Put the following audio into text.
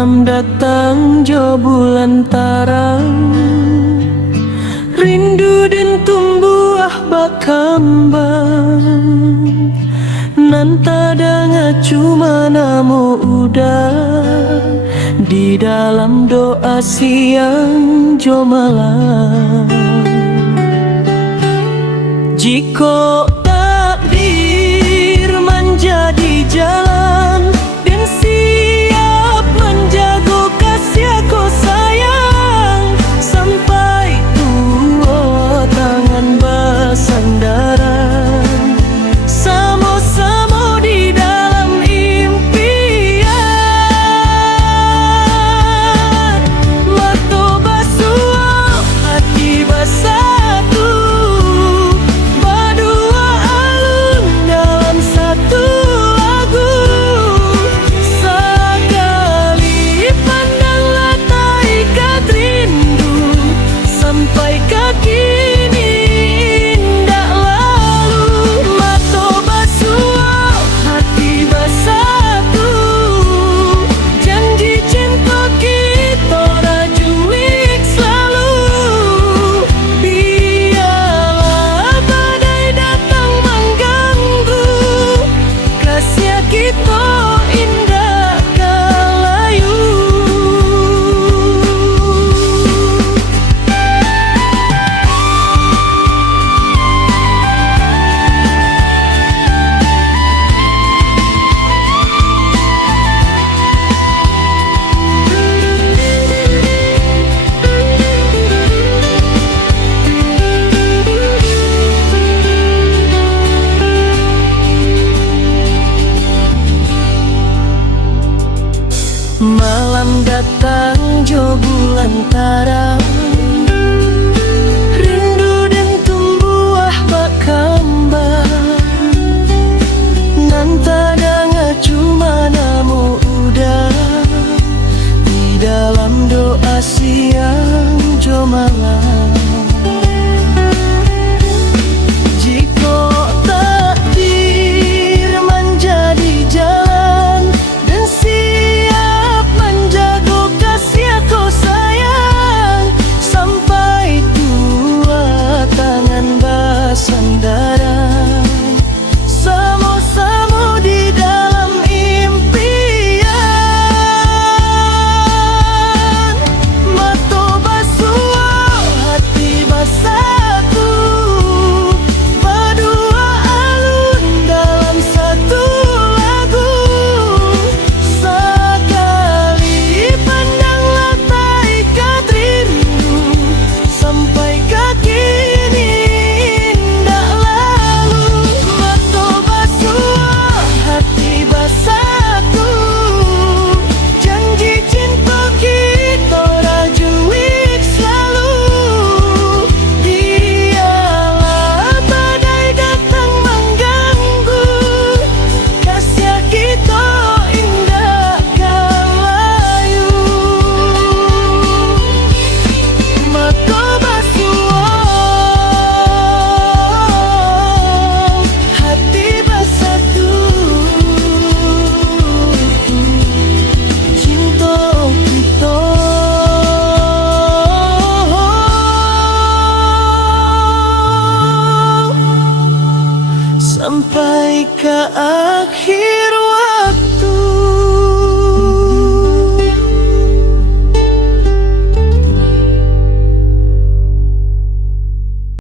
Malam datang jo bulan tarang, rindu dan tumbuh bakambang. Nan tadanga cuma namo udah di dalam doa siang jo malam. Jika takdir menjadi jalan dan siap menjaga kasih aku sayang, sampai tua tangan bersandaran, sama-sama di dalam impian. Mata basuh, hati bersatu, berdua alun dalam satu lagu. Sekali pandanglah taikat rindu, sampai kaki ini indah lalu. Mata basuh, hati bersatu, janji cinta kita rajulik selalu. Biarlah badai datang mengganggu, kasih kita indah kalayu. Malam datang jo bulan tarang, rindu dan tumbuh bakambang. Nan tadanga cuma namo udah di dalam doa siang jo malam. Jika takdir menjadi jalan dan siap menjaga kasih aku sayang, sampai tua tangan bersandaran, sama-sama di dalam impian. Mata basuh, hati bersatu, berdua alun dalam satu lagu. Sekali pandanglah taikat rindu, sampai kaki ini indah lalu. Mata basuh, hati bersatu, janji cinta kita rajulik selalu. Biarlah badai datang mengganggu, kasih kita indah kalayu. Mata basuh, hati bersatu, cinta kita sampai ke akhir